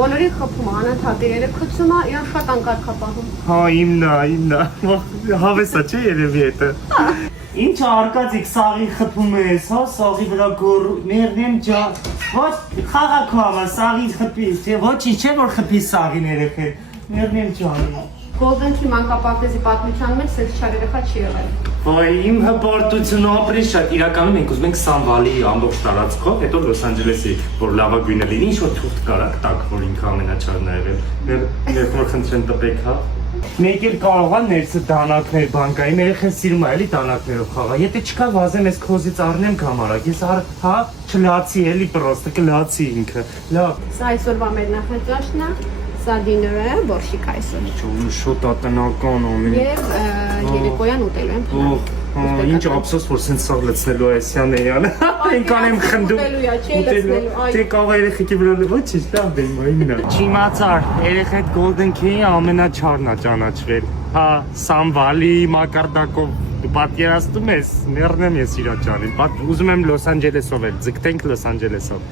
Բոլորի խփում է, անընդհատ իրերը գցում է, իրան շատ անկարգ է պահում։ Հա, իմնա, հավեսա չէ երևի հետը։ Ինչ արկածիկ սաղի խփում ես, հա, սաղի վրա գոր, ներնեմ ջան, ոչ խաղակու համար սաղի խփի, թե ոչի չէ որ խփի սաղին երեխեն, ներնեմ ջան։ Գոլդենքի մանկապարտեզի պատմության մեջ սեքսուալ երեխա չի եղել։ Ոայ իմ հպարտությունը ապրի շատ, իրականում մենք ուզում ենք Սամվալի ամբողջ տարածքով, հետո Լոս Անջելեսի, որ լավագույնը լինի, ինչ-որ թուղթ կարակ տակ, որ ինքը ամենաչարն ա եղել, մեր որ խնդրեն տպեք, հա։ Մեկ էլ կարող է ներսը դանակներ բանկային, երեխեն սիրում է էլի դանակներով խաղա, եթե չկա վազեմ ես քոզից առնեմ կամարակ, ես հա չլացի էլի պրոստը, կլացի ինքը, լավ։ Սա այսօրվա մեր նախաճաշն է, սա դիները, բորշիկ այսօր։ Շոտ ատնական ամեն։ Եվ երեկոյան ուտելու եմ փնակ։ Ինչ ափսոս որ սենց սաղ լցնելու այսյան էյան, այնքան եմ խնդում, թե կաղա երեխեքի վրա ոչինչ, լավ եմ այննա։ Չիմացար, երեխետ Golden Key-ի ամենաչարն ա ճանաչվել, հա, Սամվալի մակարդակով պատկերացնում ես, մեռնեմ ես իրա ջանին, ուզում եմ Լոս Անջելեսով էլ, ձգտենք Լոս Անջելեսով։